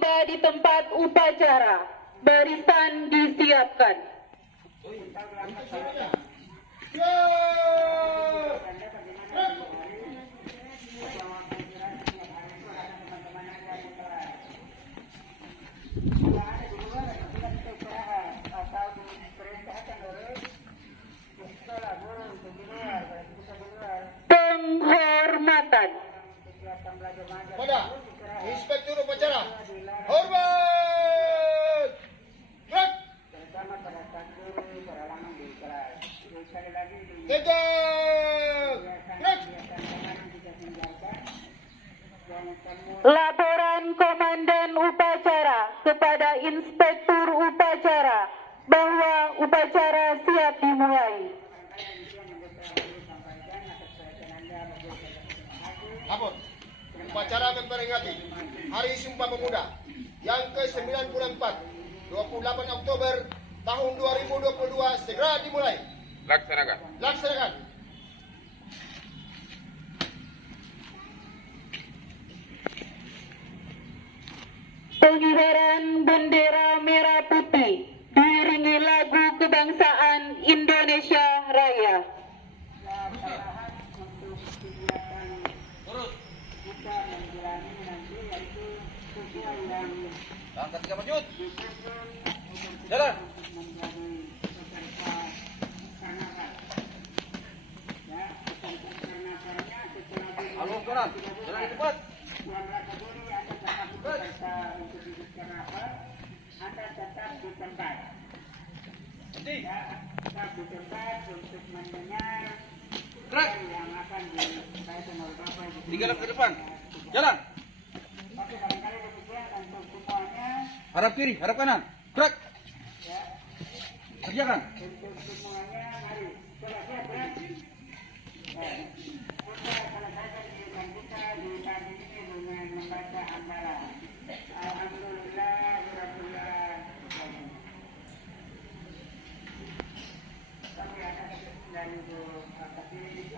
tiba di tempat upacara. Barisan disiapkan. Penghormatan. Pada Inspektur Upacara, hormat. Gerak. Tegak. Gerak. Laporan Komandan Upacara kepada Inspektur Upacara bahwa upacara siap dimulai. Lapor. Upacara memperingati Hari Sumpah Pemuda yang ke-94, 28 Oktober tahun 2022 segera dimulai. Laksanakan. Laksanakan. Pengibaran bendera merah putih diiringi lagu kebangsaan Indonesia Raya. Langkah 3 maju. Jalan. Halo, jalan. Jalan cepat. Anda tetap di tempat. Tetap di tempat untuk mendengar yang akan disampaikan oleh Bapak Ibu. 3 langkah ke depan. Jalan. Oke, barangkali demikian untuk semuanya. Harap kiri, harap kanan. Gerak. Kerjakan. Untuk semuanya, mari. Coba siap ya. Kita selesaikan kegiatan kita di pagi ini dengan membaca antara Alhamdulillahirabbil alamin. Kami akan dari Bu Kapolri.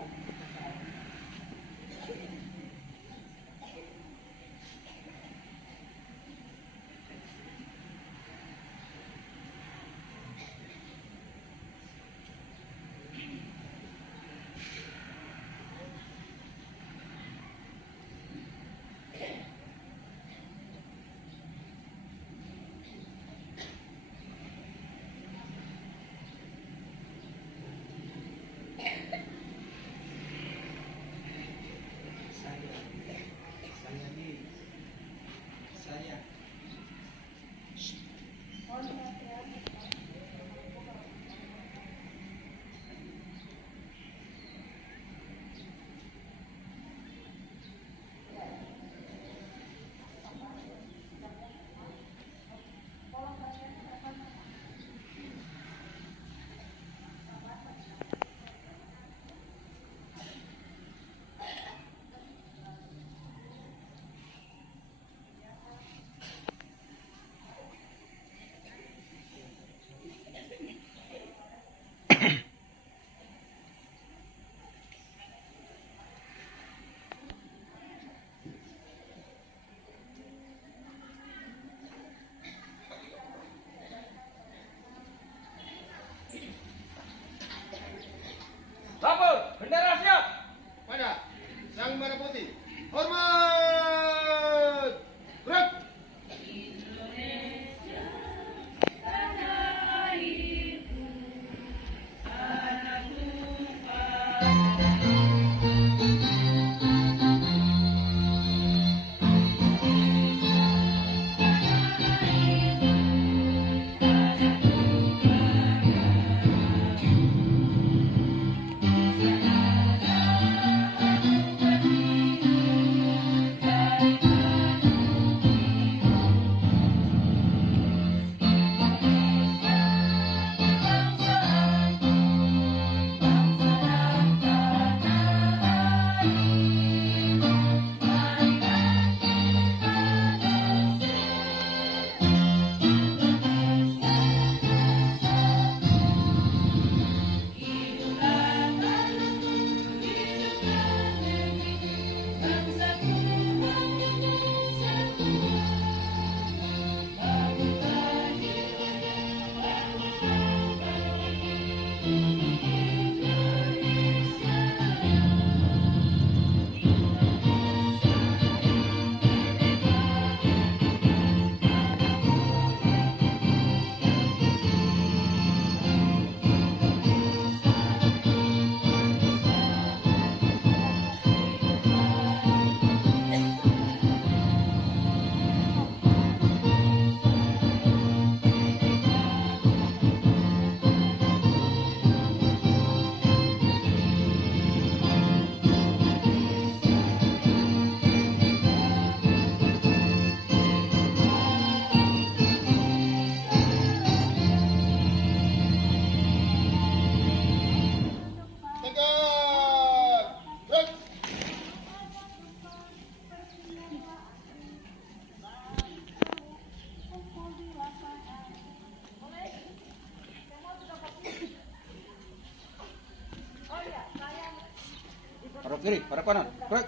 kiri, hadap kanan, gerak.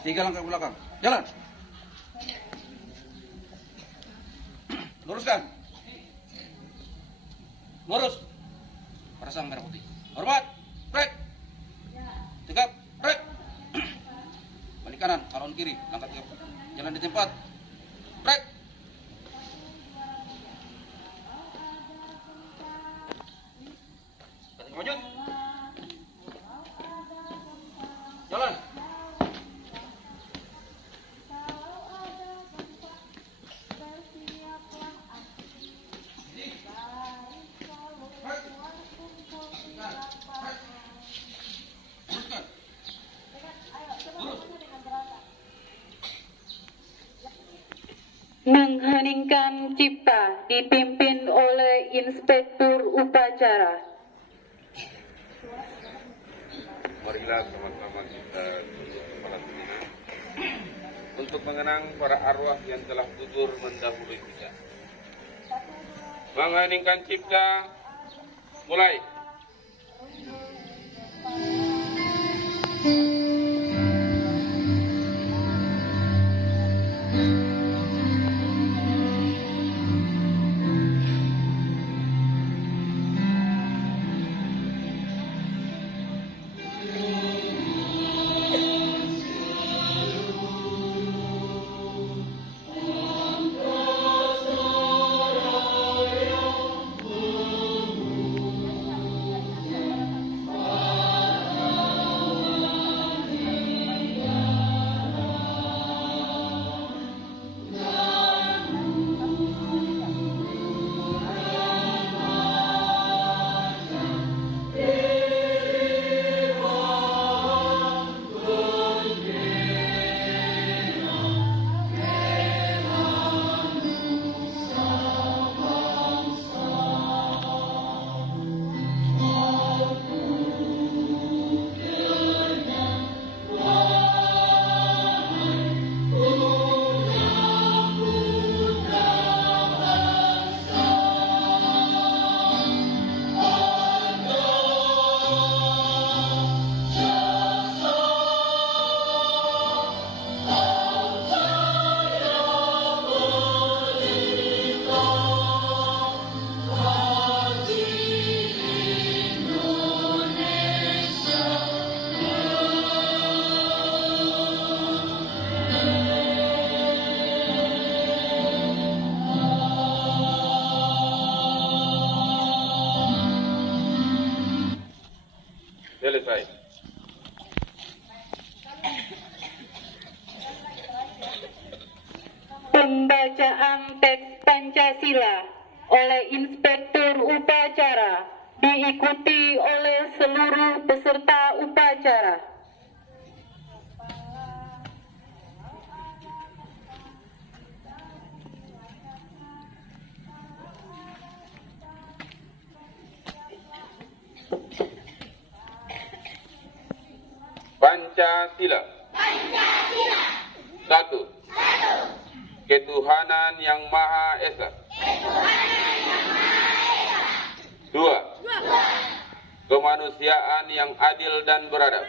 3 langkah ke belakang, jalan. Luruskan. Lurus. Pasang merah putih. Hormat. Break. Tegap. Break. Balik kanan, kanan kiri, langkah 3. Jalan di tempat. Break. Maju. Jalan. Mengheningkan cipta dipimpin oleh Inspektur Upacara. Marilah sama-sama kita tunduk kepala sejenak untuk mengenang para arwah yang telah gugur mendahului kita. Mengheningkan cipta, mulai. Selesai. Pembacaan teks Pancasila oleh Inspektur Upacara diikuti oleh seluruh peserta upacara. Pancasila. Satu. Ketuhanan yang Maha Esa. Dua. Kemanusiaan yang adil dan beradab.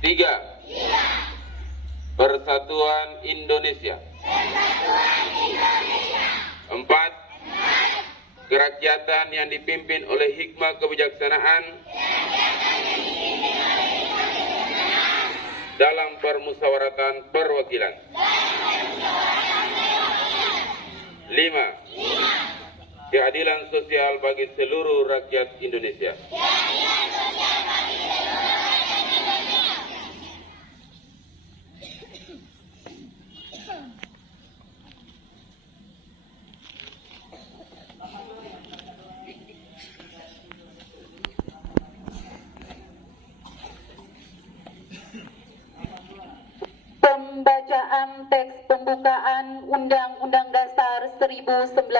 Tiga. Persatuan Indonesia. Empat. Kerakyatan yang dipimpin oleh hikmah kebijaksanaan dalam permusyawaratan perwakilan. 5. Keadilan sosial bagi seluruh rakyat Indonesia. Pembacaan teks pembukaan Undang-Undang Dasar 1945.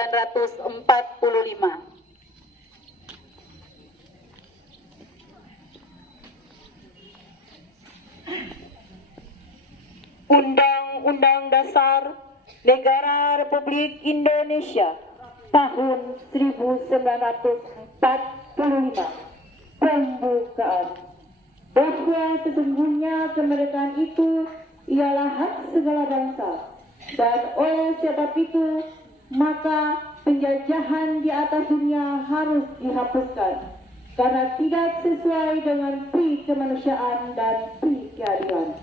Undang-Undang Dasar Negara Republik Indonesia tahun 1945 Pembukaan. Bahwa sesungguhnya kemerdekaan itu ialah hak segala bangsa, dan oleh sebab itu maka penjajahan di atas dunia harus dihapuskan karena tidak sesuai dengan pri kemanusiaan dan pri keadilan.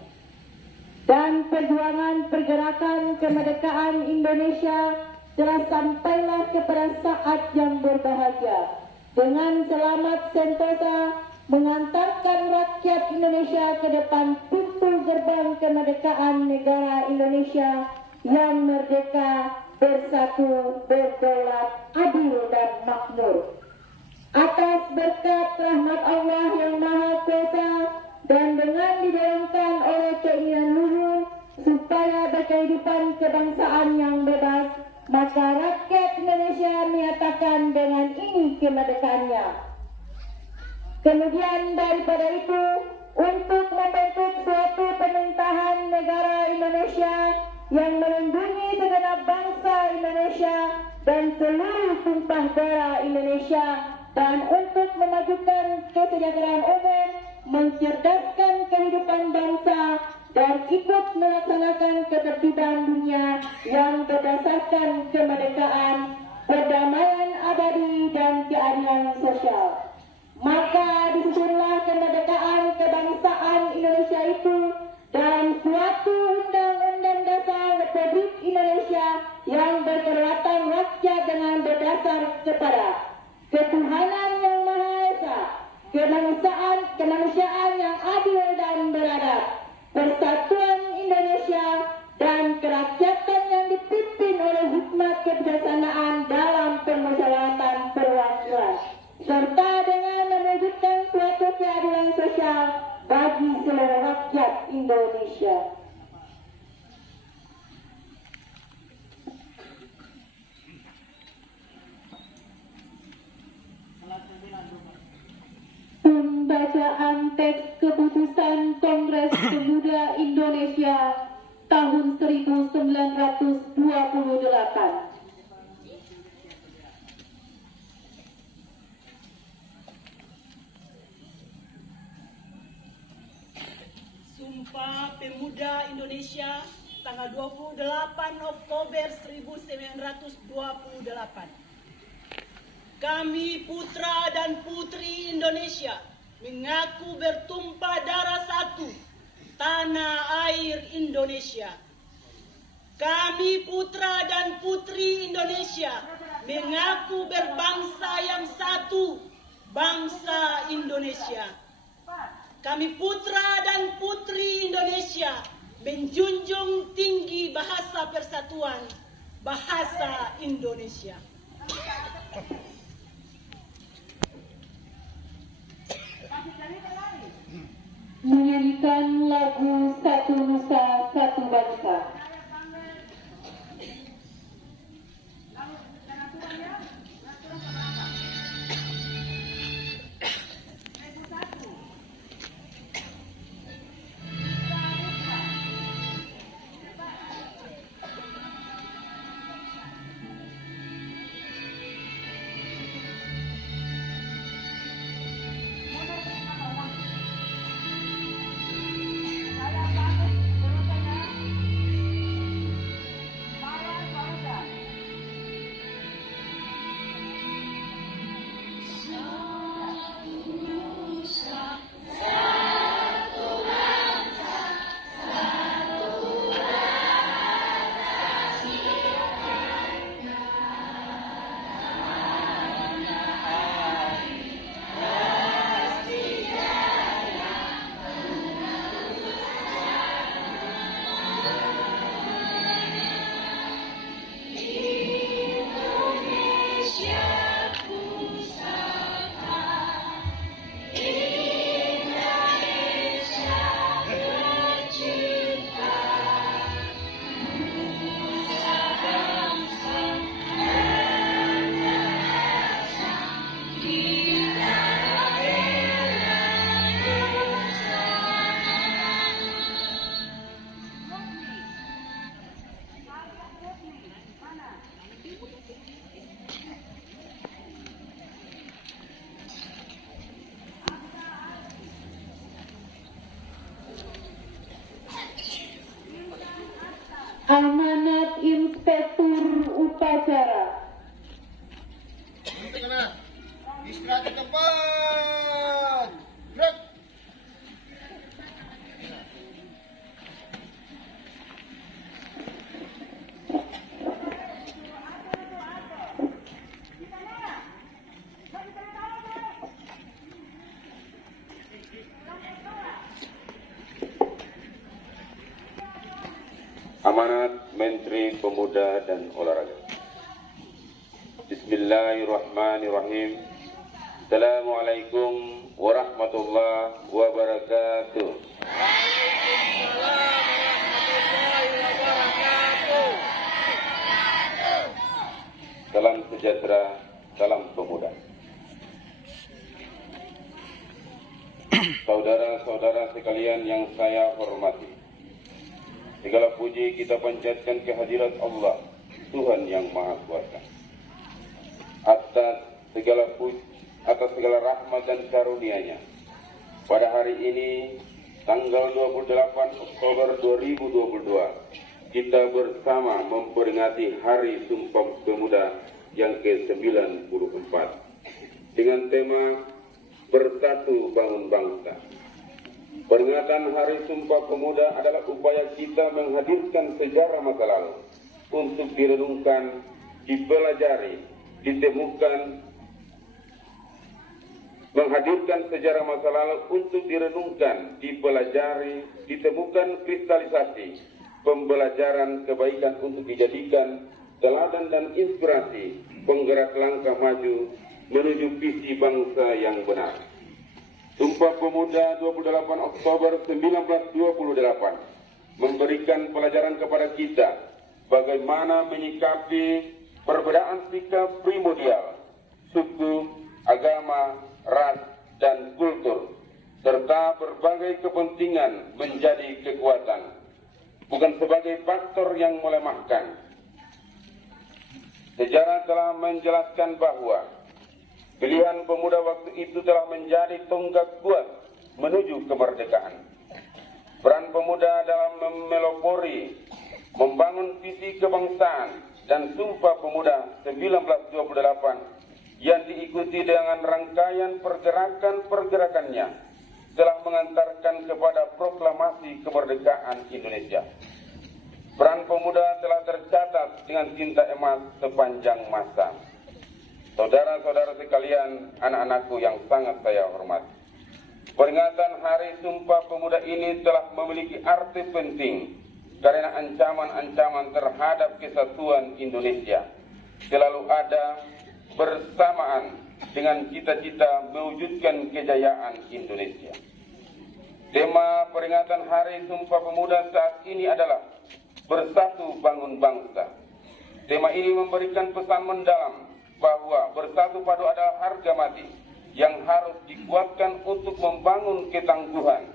Dan perjuangan pergerakan kemerdekaan Indonesia telah sampailah kepada saat yang berbahagia dengan selamat sentosa mengantarkan rakyat Indonesia ke depan pintu gerbang kemerdekaan negara Indonesia yang merdeka, bersatu, berdaulat, adil dan makmur. Atas berkat rahmat Allah yang Maha Kuasa dan dengan didorongkan oleh keinginan luhur supaya berkehidupan kebangsaan yang bebas, maka rakyat Indonesia menyatakan dengan ini kemerdekaannya. Kemudian daripada itu, untuk membentuk suatu pemerintahan negara Indonesia yang melindungi segenap bangsa Indonesia dan seluruh tumpah darah Indonesia, dan untuk memajukan kesejahteraan umum, mencerdaskan kehidupan bangsa, dan ikut melaksanakan ketertiban dunia yang berdasarkan kemerdekaan, perdamaian abadi, dan keadilan sosial. Maka disusunlah kemerdekaan kebangsaan Indonesia itu dalam suatu undang-undang dasar Republik Indonesia yang berkedaulatan rakyat dengan berdasar kepada ketuhanan yang Maha Esa, kemanusiaan yang adil dan beradab, persatuan Indonesia, dan kerakyatan yang dipimpin oleh hikmat kebijaksanaan dalam permusyawaratan perwakilan, serta dengan mewujudkan suatu keadilan sosial bagi seluruh rakyat Indonesia. Pembacaan teks keputusan Kongres Pemuda Indonesia tahun 1928. Sumpah Pemuda Indonesia tanggal 28 Oktober 1928. Kami putra dan putri Indonesia mengaku bertumpah darah satu, tanah air Indonesia. Kami putra dan putri Indonesia mengaku berbangsa yang satu, bangsa Indonesia. Kami putra dan putri Indonesia menjunjung tinggi bahasa persatuan, bahasa Indonesia. Menyanyikan lagu Satu Nusa Satu Bangsa. Amanat Menteri Pemuda dan Olahraga. Bismillahirrahmanirrahim. Assalamualaikum warahmatullahi wabarakatuh. Salam sejahtera, salam pemuda. Saudara-saudara sekalian yang saya hormati, segala puji kita panjatkan kehadirat Allah, Tuhan yang Maha Kuasa, atas segala rahmat dan karunia-Nya. Pada hari ini, tanggal 28 Oktober 2022, kita bersama memperingati Hari Sumpah Pemuda yang ke-94 dengan tema Bersatu Bangun Bangsa. Peringatan Hari Sumpah Pemuda adalah upaya kita menghadirkan sejarah masa lalu untuk direnungkan, dipelajari, ditemukan, menghadirkan sejarah masa lalu untuk direnungkan, dipelajari, ditemukan kristalisasi, pembelajaran kebaikan untuk dijadikan teladan dan inspirasi penggerak langkah maju menuju visi bangsa yang benar. Sumpah Pemuda 28 Oktober 1928 memberikan pelajaran kepada kita bagaimana menyikapi perbedaan sikap primordial, suku, agama, ras, dan kultur, serta berbagai kepentingan menjadi kekuatan, bukan sebagai faktor yang melemahkan. Sejarah telah menjelaskan bahwa pilihan pemuda waktu itu telah menjadi tonggak kuat menuju kemerdekaan. Peran pemuda dalam memelopori, membangun visi kebangsaan dan Sumpah Pemuda 1928 yang diikuti dengan rangkaian pergerakan-pergerakannya telah mengantarkan kepada proklamasi kemerdekaan Indonesia. Peran pemuda telah tercatat dengan tinta emas sepanjang masa. Saudara-saudara sekalian, anak-anakku yang sangat saya hormati, peringatan Hari Sumpah Pemuda ini telah memiliki arti penting karena ancaman-ancaman terhadap kesatuan Indonesia selalu ada bersamaan dengan cita-cita mewujudkan kejayaan Indonesia. Tema peringatan Hari Sumpah Pemuda saat ini adalah Bersatu Bangun Bangsa. Tema ini memberikan pesan mendalam bahwa bersatu padu adalah harga mati yang harus dikuatkan untuk membangun ketangguhan.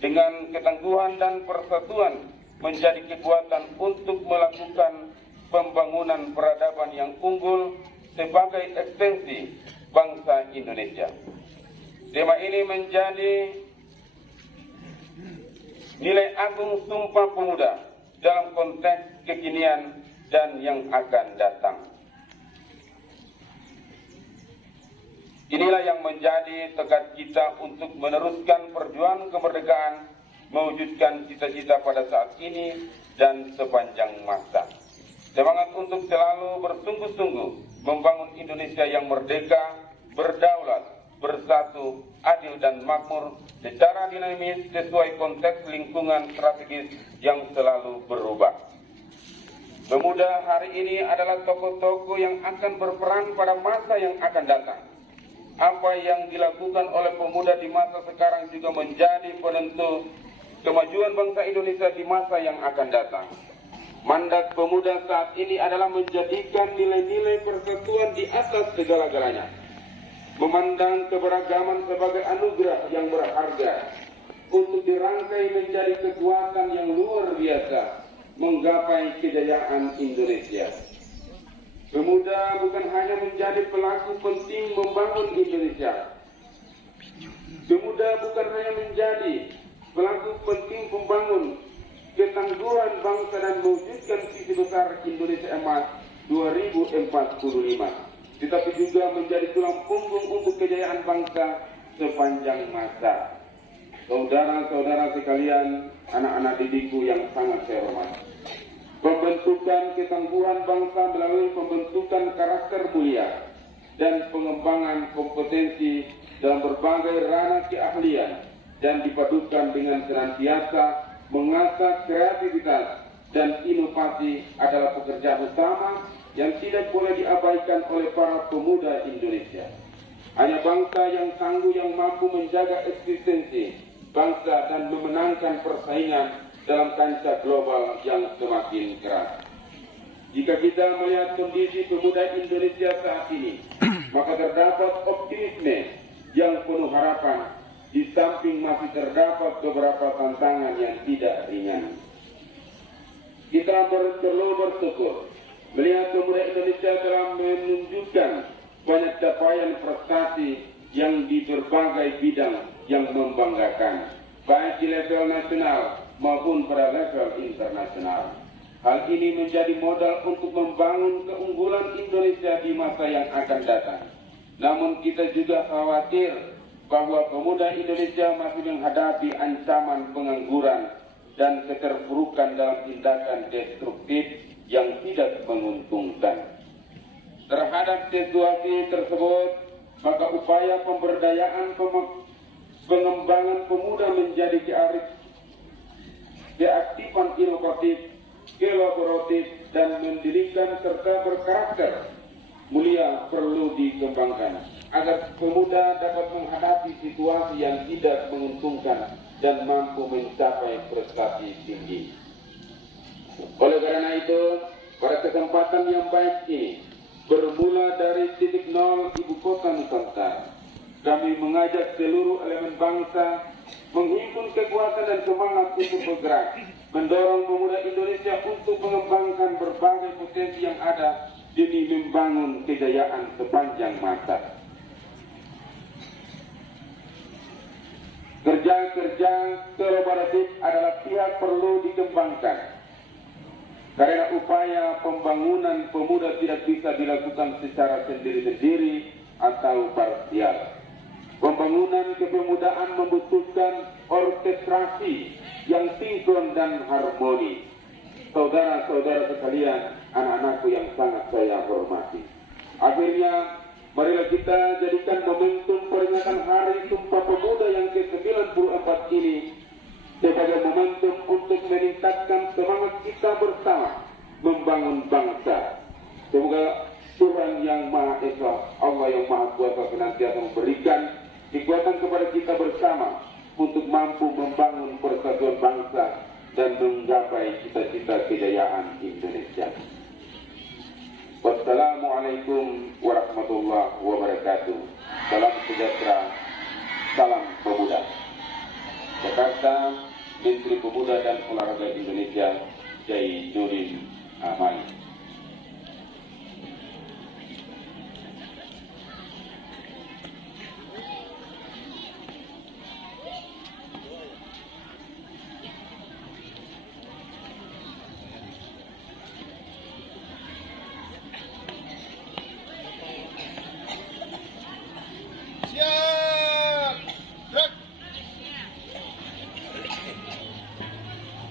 Dengan ketangguhan dan persatuan menjadi kekuatan untuk melakukan pembangunan peradaban yang unggul sebagai ekstensi bangsa Indonesia. Tema ini menjadi nilai agung Sumpah Pemuda dalam konteks kekinian dan yang akan datang. Inilah yang menjadi tekad kita untuk meneruskan perjuangan kemerdekaan, mewujudkan cita-cita pada saat ini dan sepanjang masa. Semangat untuk selalu bersungguh-sungguh membangun Indonesia yang merdeka, berdaulat, bersatu, adil dan makmur secara dinamis sesuai konteks lingkungan strategis yang selalu berubah. Pemuda hari ini adalah tokoh-tokoh yang akan berperan pada masa yang akan datang. Apa yang dilakukan oleh pemuda di masa sekarang juga menjadi penentu kemajuan bangsa Indonesia di masa yang akan datang. Mandat pemuda saat ini adalah menjadikan nilai-nilai persatuan di atas segala-galanya. Memandang keberagaman sebagai anugerah yang berharga untuk dirangkai menjadi kekuatan yang luar biasa menggapai kejayaan Indonesia. Pemuda bukan hanya menjadi pelaku penting membangun Indonesia. Pemuda bukan hanya menjadi pelaku penting membangun ketangguhan bangsa dan mewujudkan visi besar Indonesia Emas 2045, tetapi juga menjadi tulang punggung untuk kejayaan bangsa sepanjang masa. Saudara-saudara sekalian, anak-anak didikku yang sangat saya hormati, pembentukan ketangguhan bangsa melalui pembentukan karakter mulia dan pengembangan kompetensi dalam berbagai ranah keahlian dan dipadukan dengan senantiasa mengasah kreativitas, dan inovasi adalah pekerjaan utama yang tidak boleh diabaikan oleh para pemuda Indonesia. Hanya bangsa yang tangguh yang mampu menjaga eksistensi bangsa dan memenangkan persaingan dalam kancah global yang semakin keras. Jika kita melihat kondisi pemuda Indonesia saat ini, maka terdapat optimisme yang penuh harapan, di samping masih terdapat beberapa tantangan yang tidak ringan. Kita perlu bersyukur melihat pemuda Indonesia telah menunjukkan banyak capaian prestasi yang di berbagai bidang yang membanggakan, baik di level nasional maupun pada level internasional. Hal ini menjadi modal untuk membangun keunggulan Indonesia di masa yang akan datang. Namun kita juga khawatir bahwa pemuda Indonesia masih menghadapi ancaman pengangguran dan keterpurukan dalam tindakan destruktif yang tidak menguntungkan. Terhadap situasi tersebut, maka upaya pemberdayaan pengembangan pemuda menjadi keaktifan inovatif, kolaboratif, dan mendirikan serta berkarakter mulia perlu dikembangkan agar pemuda dapat menghadapi situasi yang tidak menguntungkan dan mampu mencapai prestasi tinggi. Oleh karena itu, pada kesempatan yang baik ini, bermula dari titik nol ibu kota Nusantara, kami mengajak seluruh elemen bangsa menghimpun kekuatan dan semangat untuk bergerak, mendorong pemuda Indonesia untuk mengembangkan berbagai potensi yang ada demi membangun kejayaan sepanjang masa. Kerja-kerja kolaboratif adalah pihak perlu dikembangkan, karena upaya pembangunan pemuda tidak bisa dilakukan secara sendiri-sendiri atau parsial. Pembangunan kepemudaan membutuhkan orkestrasi yang sinkron dan harmoni. Saudara-saudara sekalian, anak-anakku yang sangat saya hormati. Akhirnya, marilah kita jadikan momentum peringatan Hari Sumpah Pemuda yang ke-94 ini sebagai momentum untuk meningkatkan semangat kita bersama membangun bangsa. Semoga Tuhan yang Maha Esa, Allah yang Maha Kuasa senantiasa memberikan kekuatan kepada kita bersama untuk mampu membangun persatuan bangsa dan menggapai cita-cita kejayaan Indonesia. Wassalamualaikum warahmatullahi wabarakatuh. Salam sejahtera, salam pemuda. Jakarta, Menteri Pemuda dan Olahraga Indonesia, Zainuddin Amali.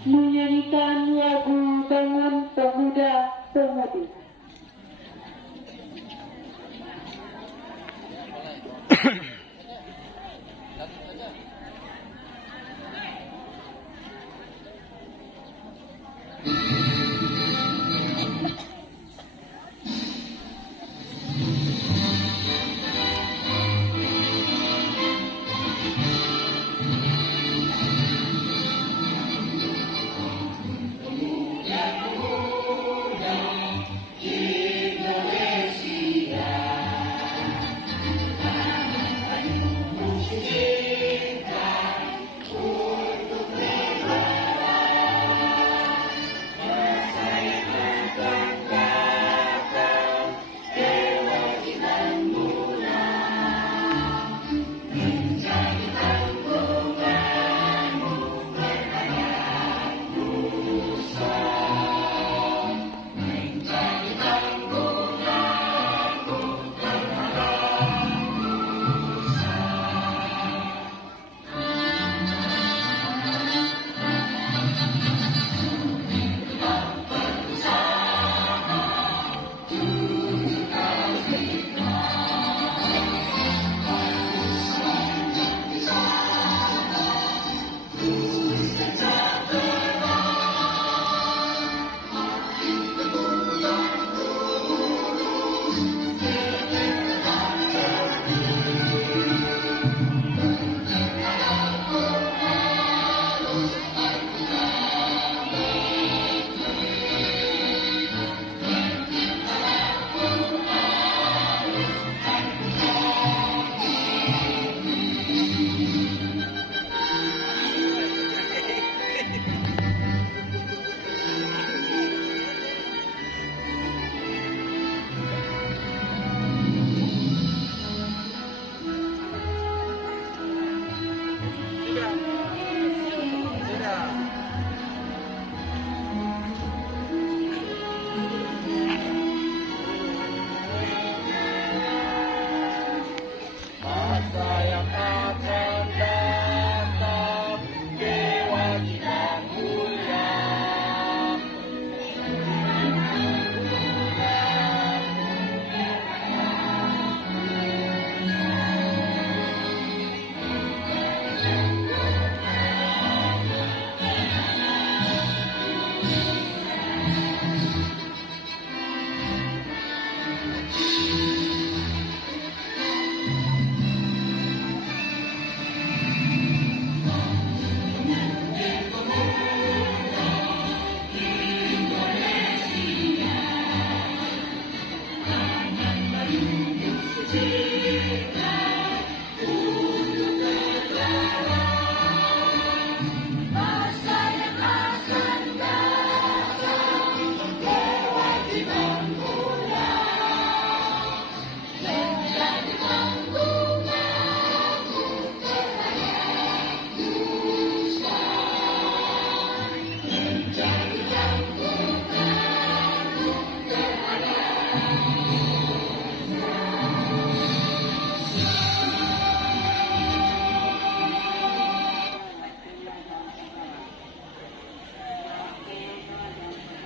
Menyanyikan lagu Bangun Pemuda Pemudi.